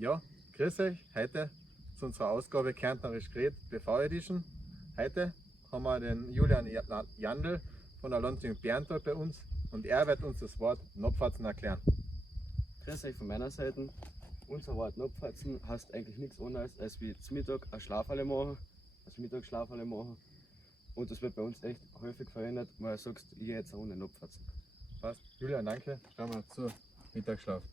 Ja, grüß euch. Heute zu unserer Ausgabe Kärntnerisch geredet, BV Edition. Heute haben wir den Julian Jandl von der Landjugend Berntal bei uns und er wird uns das Wort Napfatzen erklären. Grüß euch von meiner Seite. Unser Wort Napfatzen heißt eigentlich nichts anderes als wie zum Mittag eine Schlafhalle machen, also Mittagsschlafhalle machen. Und das wird bei uns echt häufig verwendet, weil du sagst, ich gehe jetzt ohne Napfatzen. Passt. Julian, danke. Schauen wir zu Mittagsschlaf.